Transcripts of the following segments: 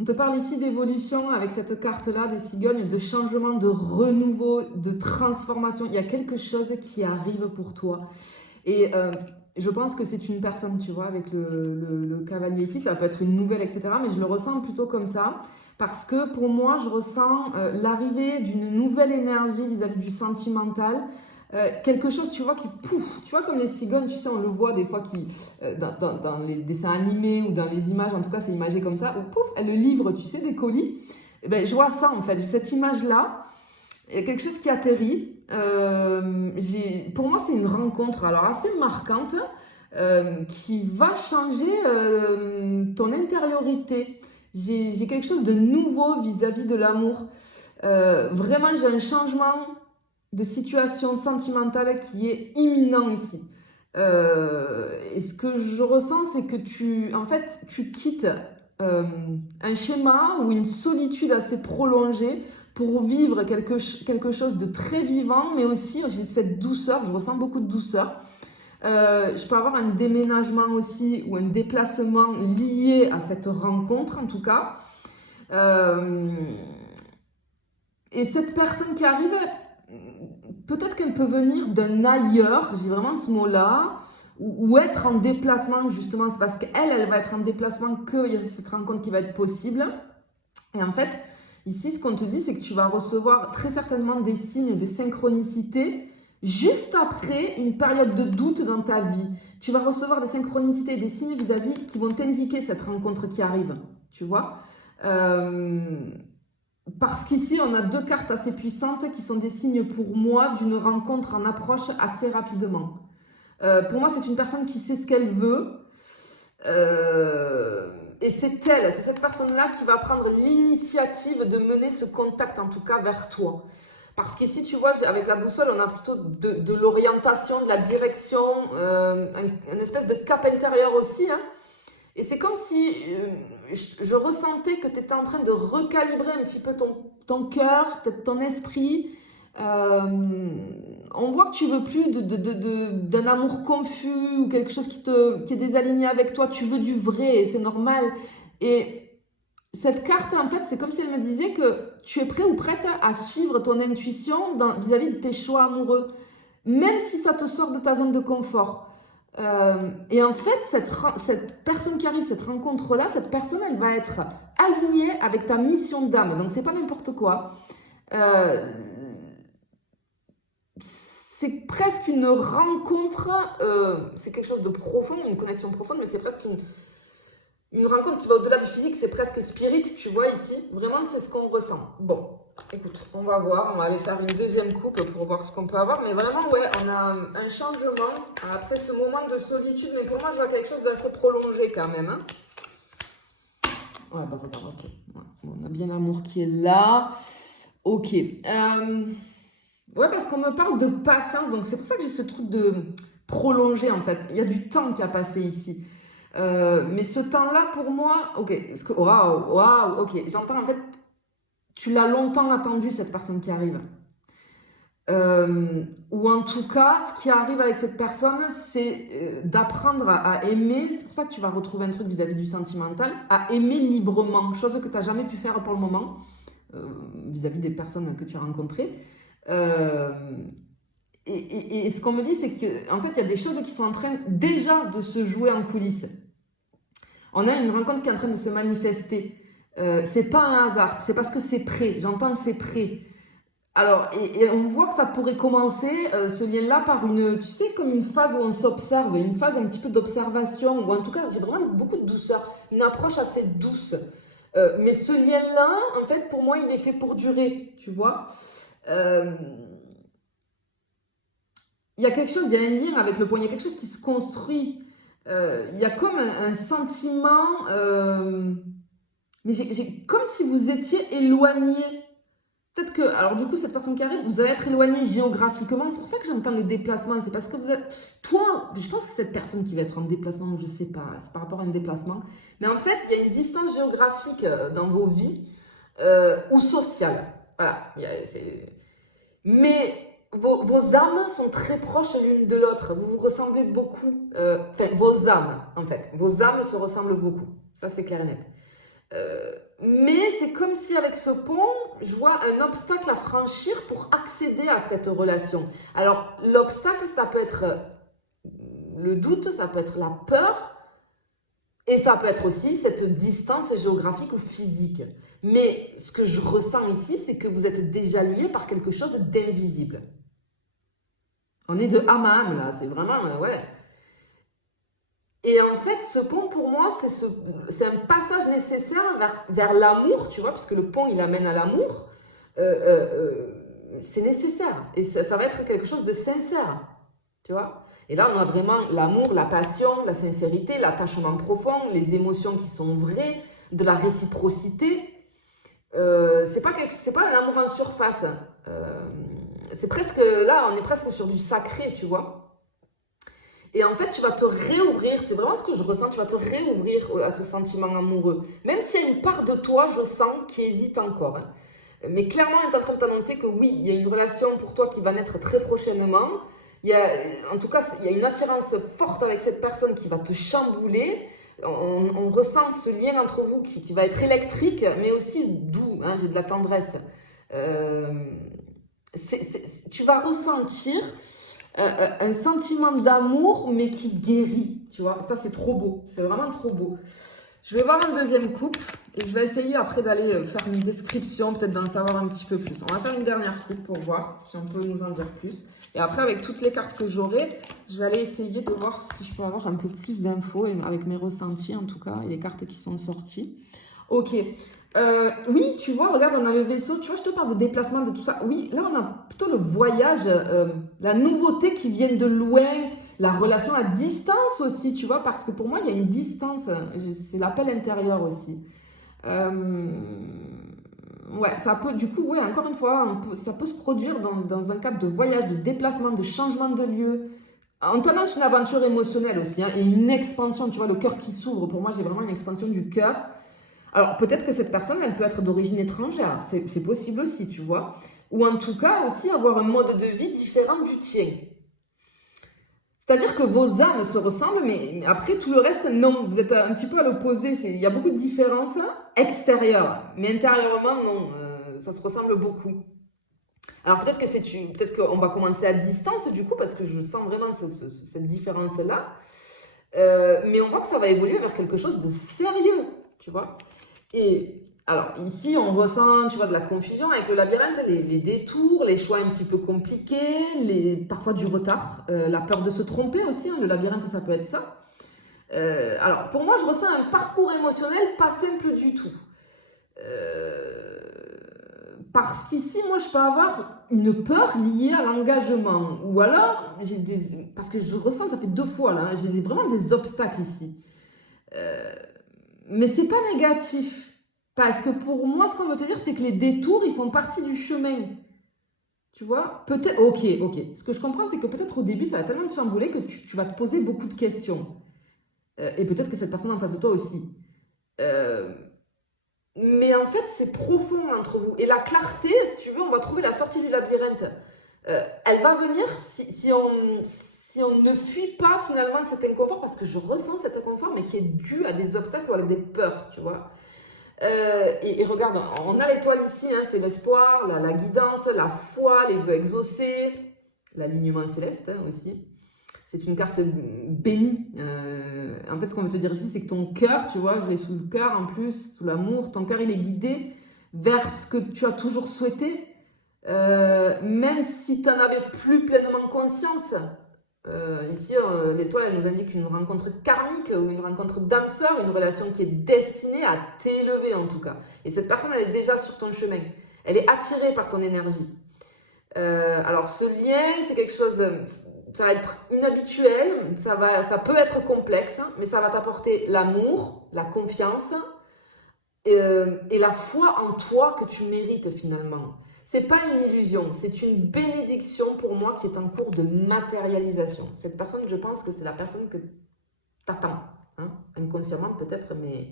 On te parle ici d'évolution avec cette carte-là, des cigognes, de changement, de renouveau, de transformation. Il y a quelque chose qui arrive pour toi. Et je pense que c'est une personne, tu vois, avec le cavalier ici. Ça peut être une nouvelle, etc. Mais je le ressens plutôt comme ça. Parce que pour moi, je ressens l'arrivée d'une nouvelle énergie vis-à-vis du sentimental. Quelque chose, tu vois, qui pouf, tu vois, comme les cigognes, tu sais, on le voit des fois qui, dans les dessins animés ou dans les images, en tout cas, c'est imagé comme ça, où pouf, elle livre, tu sais, des colis. Eh ben, je vois ça, en fait, j'ai cette image-là, il y a quelque chose qui atterrit. Pour moi, c'est une rencontre, alors assez marquante, qui va changer ton intériorité. J'ai quelque chose de nouveau vis-à-vis de l'amour. Vraiment, j'ai un changement de situation sentimentale qui est imminent ici. Et ce que je ressens, c'est que en fait, tu quittes un schéma ou une solitude assez prolongée pour vivre quelque chose de très vivant, mais aussi j'ai cette douceur, je ressens beaucoup de douceur. Je peux avoir un déménagement aussi ou un déplacement lié à cette rencontre en tout cas. Euh, et cette personne qui arrive, peut-être qu'elle peut venir d'un ailleurs, j'ai vraiment ce mot-là, ou être en déplacement justement, c'est parce qu'elle, elle va être en déplacement qu'il y a cette rencontre qui va être possible. Et en fait, ici, ce qu'on te dit, c'est que tu vas recevoir très certainement des signes, des synchronicités, juste après une période de doute dans ta vie. Tu vas recevoir des synchronicités, des signes vis-à-vis qui vont t'indiquer cette rencontre qui arrive, tu vois. Euh, Parce qu'ici, on a deux cartes assez puissantes qui sont des signes pour moi d'une rencontre en approche assez rapidement. Pour moi, c'est une personne qui sait ce qu'elle veut. Et c'est cette personne-là qui va prendre l'initiative de mener ce contact, en tout cas vers toi. Parce qu'ici, tu vois, avec la boussole, on a plutôt de l'orientation, de la direction, un espèce de cap intérieur aussi, hein. Et c'est comme si je ressentais que tu étais en train de recalibrer un petit peu ton cœur, peut-être ton esprit. Euh, on voit que tu veux plus d'un amour confus ou quelque chose qui est désaligné avec toi. Tu veux du vrai et c'est normal. Et cette carte, en fait, c'est comme si elle me disait que tu es prêt ou prête à suivre ton intuition vis-à-vis de tes choix amoureux, même si ça te sort de ta zone de confort. Et en fait, cette personne qui arrive, cette rencontre-là, cette personne, elle va être alignée avec ta mission d'âme. Donc, c'est pas n'importe quoi. Euh, c'est presque une rencontre, c'est quelque chose de profond, une connexion profonde, mais c'est presque une rencontre qui va au-delà du physique, c'est presque spirit, tu vois ici. Vraiment, c'est ce qu'on ressent. Bon, écoute, on va voir, on va aller faire une deuxième coupe pour voir ce qu'on peut avoir. Mais vraiment, ouais, on a un changement après ce moment de solitude. Mais pour moi, je vois quelque chose d'assez prolongé quand même, hein. Ouais, bah regarde, ok. Ouais, on a bien l'amour qui est là. Ok. Ouais, parce qu'on me parle de patience, donc c'est pour ça que j'ai ce truc de prolonger en fait. Il y a du temps qui a passé ici. Mais ce temps-là, pour moi, ok, waouh, waouh, ok, j'entends en fait, tu l'as longtemps attendu cette personne qui arrive. Ou en tout cas, ce qui arrive avec cette personne, c'est d'apprendre à aimer. C'est pour ça que tu vas retrouver un truc vis-à-vis du sentimental, à aimer librement, chose que tu n'as jamais pu faire pour le moment, vis-à-vis des personnes que tu as rencontrées. Euh, et ce qu'on me dit, c'est qu'en fait, il y a des choses qui sont en train déjà de se jouer en coulisses. On a une rencontre qui est en train de se manifester. C'est pas un hasard, c'est parce que c'est prêt. J'entends c'est prêt. Alors, et on voit que ça pourrait commencer, ce lien-là, par une, tu sais, comme une phase où on s'observe, une phase un petit peu d'observation, ou en tout cas, j'ai vraiment beaucoup de douceur, une approche assez douce. Mais ce lien-là, en fait, pour moi, il est fait pour durer, tu vois. Euh, il y a quelque chose, il y a un lien avec le point, il y a quelque chose qui se construit. Il y a comme un sentiment, mais comme si vous étiez éloigné. Peut-être que, alors du coup, cette personne qui arrive, vous allez être éloigné géographiquement. C'est pour ça que j'entends le déplacement. C'est parce que vous êtes. Toi, je pense que cette personne qui va être en déplacement, je sais pas, c'est par rapport à un déplacement. Mais en fait, il y a une distance géographique dans vos vies ou sociale. Voilà. Mais vos âmes sont très proches l'une de l'autre. Vous vous ressemblez beaucoup. Enfin, vos âmes, en fait. Vos âmes se ressemblent beaucoup. Ça, c'est clair et net. Mais c'est comme si avec ce pont, je vois un obstacle à franchir pour accéder à cette relation. Alors, l'obstacle, ça peut être le doute, ça peut être la peur, et ça peut être aussi cette distance géographique ou physique. Mais ce que je ressens ici, c'est que vous êtes déjà liés par quelque chose d'invisible. On est de âme à âme, là, c'est vraiment, ouais. Et en fait, ce pont, pour moi, c'est un passage nécessaire vers l'amour, tu vois, parce que le pont, il amène à l'amour. C'est nécessaire. Et ça va être quelque chose de sincère, tu vois. Et là, on a vraiment l'amour, la passion, la sincérité, l'attachement profond, les émotions qui sont vraies, de la réciprocité. C'est pas un amour en surface. C'est presque, là, on est presque sur du sacré, tu vois. Et en fait, tu vas te réouvrir, c'est vraiment ce que je ressens, tu vas te réouvrir à ce sentiment amoureux. Même s'il y a une part de toi, je sens, qui hésite encore. Hein. Mais clairement, elle est en train de t'annoncer que oui, il y a une relation pour toi qui va naître très prochainement. En tout cas, il y a une attirance forte avec cette personne qui va te chambouler. On ressent ce lien entre vous qui va être électrique, mais aussi doux, hein, j'ai de la tendresse. Tu vas ressentir un sentiment d'amour, mais qui guérit, tu vois. Ça, c'est trop beau. C'est vraiment trop beau. Je vais voir un deuxième couple et je vais essayer après d'aller faire une description, peut-être d'en savoir un petit peu plus. On va faire une dernière coupe pour voir si on peut nous en dire plus. Et après, avec toutes les cartes que j'aurai, je vais aller essayer de voir si je peux avoir un peu plus d'infos, avec mes ressentis en tout cas, et les cartes qui sont sorties. Ok. Oui, tu vois, regarde, on a le vaisseau. Tu vois, je te parle de déplacement, de tout ça. Oui, là, on a plutôt le voyage, la nouveauté qui vient de loin, la relation à distance aussi, tu vois, parce que pour moi, il y a une distance. C'est l'appel intérieur aussi. Ouais, ça peut, du coup, ouais, encore une fois, ça peut se produire dans un cadre de voyage, de déplacement, de changement de lieu. En tenant une aventure émotionnelle aussi, hein, et une expansion, tu vois, le cœur qui s'ouvre. Pour moi, j'ai vraiment une expansion du cœur. Alors, peut-être que cette personne, elle peut être d'origine étrangère. C'est possible aussi, tu vois. Ou en tout cas, aussi avoir un mode de vie différent du tien. C'est-à-dire que vos âmes se ressemblent, mais après, tout le reste, non. Vous êtes un petit peu à l'opposé. Il y a beaucoup de différences extérieures. Mais intérieurement, non. Ça se ressemble beaucoup. Alors, peut-être qu'on va commencer à distance, du coup, parce que je sens vraiment cette différence-là. Mais on voit que ça va évoluer vers quelque chose de sérieux, tu vois. Et alors ici, on ressent, tu vois, de la confusion avec le labyrinthe, les détours, les choix un petit peu compliqués, parfois du retard, la peur de se tromper aussi, hein, le labyrinthe, ça peut être ça. Alors, pour moi, je ressens un parcours émotionnel pas simple du tout. Parce qu'ici, moi, je peux avoir une peur liée à l'engagement. Ou alors, parce que je ressens, ça fait 2 fois là, hein, j'ai vraiment des obstacles ici. Mais c'est pas négatif. Parce que pour moi, ce qu'on veut te dire, c'est que les détours, ils font partie du chemin. Tu vois? Peut-être, ok. Ce que je comprends, c'est que peut-être au début, ça va tellement te chambouler que tu vas te poser beaucoup de questions. Et peut-être que cette personne en face de toi aussi. Mais en fait, c'est profond entre vous. Et la clarté, si tu veux, on va trouver la sortie du labyrinthe. Elle va venir si on ne fuit pas finalement cet inconfort, parce que je ressens cet inconfort, mais qui est dû à des obstacles ou à des peurs, tu vois. Et regarde, on a l'étoile ici, hein, c'est l'espoir, la guidance, la foi, les vœux exaucés, l'alignement céleste hein, aussi. C'est une carte bénie. En fait, ce qu'on veut te dire ici, c'est que ton cœur, tu vois, je l'ai sous le cœur en plus, sous l'amour, ton cœur, il est guidé vers ce que tu as toujours souhaité, même si tu n'en avais plus pleinement conscience. Ici, l'étoile, elle nous indique une rencontre karmique ou une rencontre d'âme sœur, une relation qui est destinée à t'élever en tout cas. Et cette personne, elle est déjà sur ton chemin. Elle est attirée par ton énergie. Alors, ce lien, c'est quelque chose, ça va être inhabituel, ça peut être complexe, mais ça va t'apporter l'amour, la confiance et la foi en toi que tu mérites finalement. C'est pas une illusion, c'est une bénédiction pour moi qui est en cours de matérialisation. Cette personne, je pense que c'est la personne que t'attends, hein, inconsciemment peut-être, mais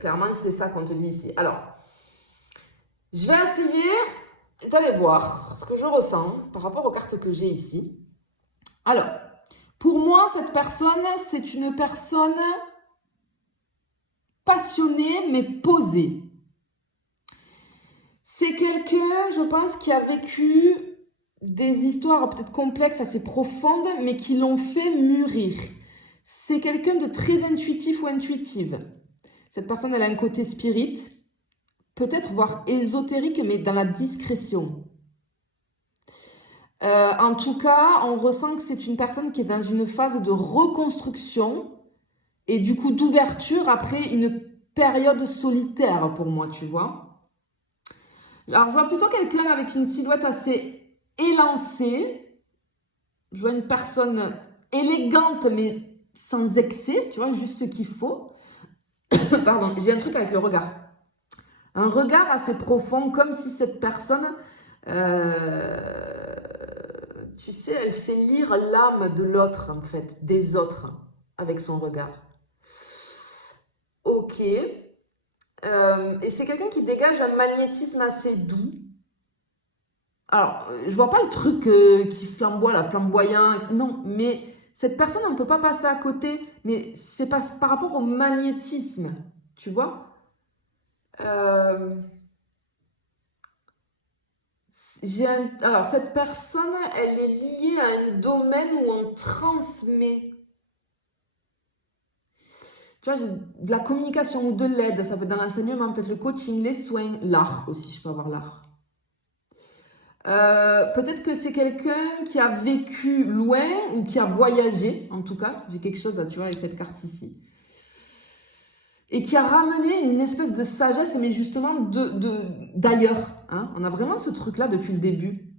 clairement c'est ça qu'on te dit ici. Alors, je vais essayer d'aller voir ce que je ressens par rapport aux cartes que j'ai ici. Alors, pour moi, cette personne, c'est une personne passionné mais posé. C'est quelqu'un, je pense, qui a vécu des histoires peut-être complexes, assez profondes, mais qui l'ont fait mûrir. C'est quelqu'un de très intuitif ou intuitive. Cette personne, elle a un côté spirit, peut-être voire ésotérique, mais dans la discrétion. En tout cas, on ressent que c'est une personne qui est dans une phase de reconstruction et du coup d'ouverture après une période solitaire pour moi, tu vois. Alors, je vois plutôt quelqu'un avec une silhouette assez élancée. Je vois une personne élégante mais sans excès, tu vois, juste ce qu'il faut. Pardon, j'ai un truc avec le regard. Un regard assez profond, comme si cette personne, tu sais, elle sait lire l'âme de l'autre, en fait, des autres, avec son regard. Ok. Et c'est quelqu'un qui dégage un magnétisme assez doux. Alors, je vois pas le truc qui flamboie, la flamboyant. Non, mais cette personne, on ne peut pas passer à côté. Mais c'est pas par rapport au magnétisme, tu vois. Alors, cette personne, elle est liée à un domaine où on transmet. Tu vois, de la communication ou de l'aide. Ça peut être dans l'enseignement, peut-être le coaching, les soins, l'art aussi. Je peux avoir l'art. Peut-être que c'est quelqu'un qui a vécu loin ou qui a voyagé, en tout cas. J'ai quelque chose, tu vois, avec cette carte ici. Et qui a ramené une espèce de sagesse, mais justement d'ailleurs. Hein. On a vraiment ce truc-là depuis le début.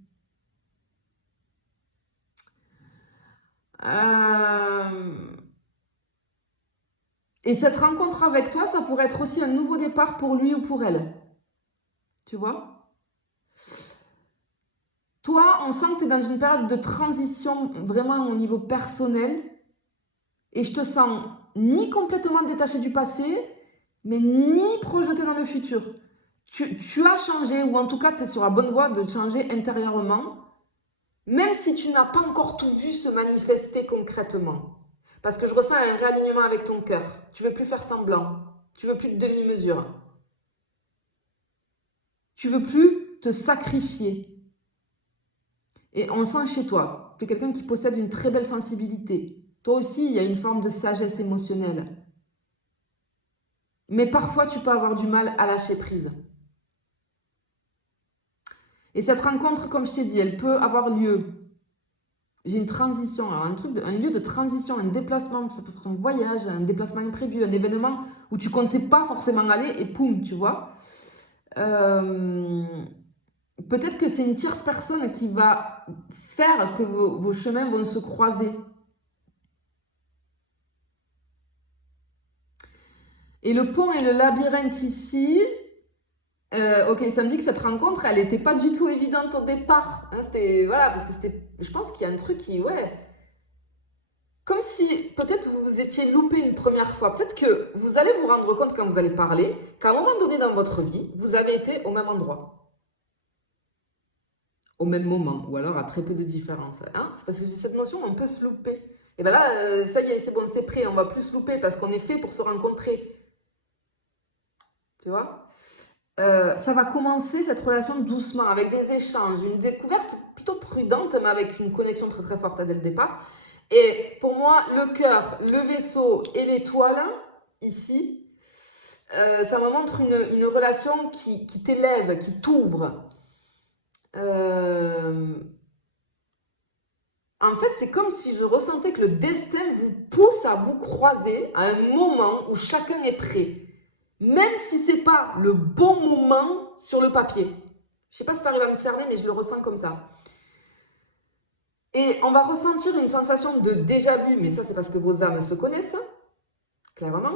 Et cette rencontre avec toi, ça pourrait être aussi un nouveau départ pour lui ou pour elle. Tu vois ? Toi, on sent que tu es dans une période de transition vraiment au niveau personnel. Et je te sens ni complètement détaché du passé, mais ni projeté dans le futur. Tu as changé, ou en tout cas, tu es sur la bonne voie de changer intérieurement, même si tu n'as pas encore tout vu se manifester concrètement. Parce que je ressens un réalignement avec ton cœur. Tu ne veux plus faire semblant. Tu ne veux plus de demi-mesure. Tu ne veux plus te sacrifier. Et on le sent chez toi. Tu es quelqu'un qui possède une très belle sensibilité. Toi aussi, il y a une forme de sagesse émotionnelle. Mais parfois, tu peux avoir du mal à lâcher prise. Et cette rencontre, comme je t'ai dit, elle peut avoir lieu. J'ai une transition, alors un lieu de transition, un déplacement, ça peut être un voyage, un déplacement imprévu, un événement où tu ne comptais pas forcément aller et poum, tu vois. Peut-être que c'est une tierce personne qui va faire que vos chemins vont se croiser. Et le pont et le labyrinthe ici, ok, ça me dit que cette rencontre, elle n'était pas du tout évidente au départ. Hein, voilà, parce que je pense qu'il y a un truc qui, ouais, comme si peut-être vous vous étiez loupé une première fois. Peut-être que vous allez vous rendre compte quand vous allez parler qu'à un moment donné dans votre vie, vous avez été au même endroit. Au même moment, ou alors à très peu de différence. Hein, c'est parce que j'ai cette notion, on peut se louper. Et bien là, ça y est, c'est bon, c'est prêt, on va plus se louper parce qu'on est fait pour se rencontrer. Tu vois, ça va commencer cette relation doucement, avec des échanges, une découverte plutôt prudente, mais avec une connexion très très forte dès le départ. Et pour moi, le cœur, le vaisseau et l'étoile, ici, ça me montre une relation qui t'élève, qui t'ouvre. En fait, c'est comme si je ressentais que le destin vous pousse à vous croiser à un moment où chacun est prêt. Même si c'est pas le bon moment sur le papier. Je sais pas si tu arrives à me cerner, mais je le ressens comme ça. Et on va ressentir une sensation de déjà vu, mais ça c'est parce que vos âmes se connaissent, clairement.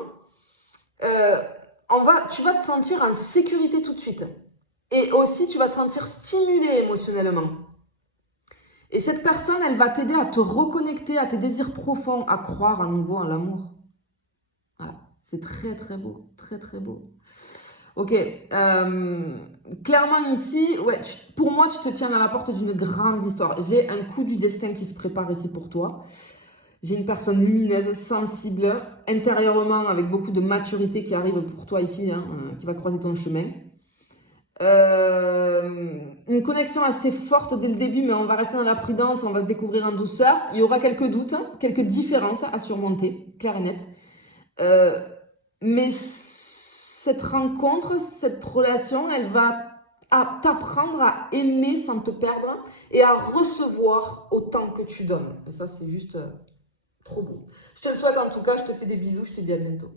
Tu vas te sentir en sécurité tout de suite. Et aussi, tu vas te sentir stimulé émotionnellement. Et cette personne, elle va t'aider à te reconnecter à tes désirs profonds, à croire à nouveau en l'amour. Voilà. C'est très très beau, très très beau. Ok, clairement ici, ouais, pour moi tu te tiens à la porte d'une grande histoire. J'ai un coup du destin qui se prépare ici pour toi. J'ai une personne lumineuse, sensible, intérieurement, avec beaucoup de maturité qui arrive pour toi ici, hein, qui va croiser ton chemin. Une connexion assez forte dès le début, mais on va rester dans la prudence, on va se découvrir en douceur. Il y aura quelques doutes, quelques différences à surmonter, clair et net. Mais cette rencontre, cette relation, elle va t'apprendre à aimer sans te perdre et à recevoir autant que tu donnes. Et ça, c'est juste trop beau. Je te le souhaite en tout cas, je te fais des bisous, je te dis à bientôt.